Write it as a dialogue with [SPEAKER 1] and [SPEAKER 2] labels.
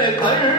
[SPEAKER 1] 诶可以